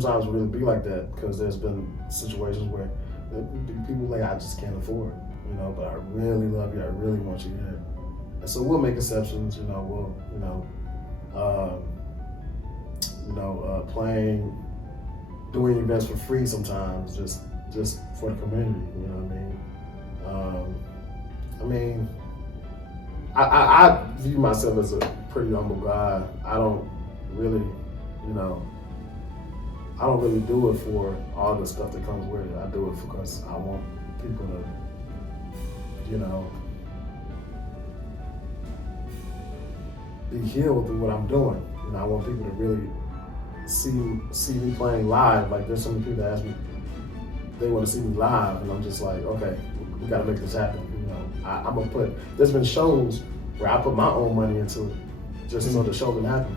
sometimes really be like that because there's been situations where people like, I just can't afford, but I really love you, I really want you here. And so we'll make exceptions, we'll, playing, doing events for free sometimes, just for the community, you know what I mean? I view myself as a pretty humble guy. I don't really, I don't really do it for all the stuff that comes with it. I do it because I want people to, be healed through what I'm doing. I want people to really see me playing live. Like there's so many people that ask me, they want to see me live, and I'm just like, okay, we gotta make this happen. I'm gonna there's been shows where I put my own money into it just so the show can happen.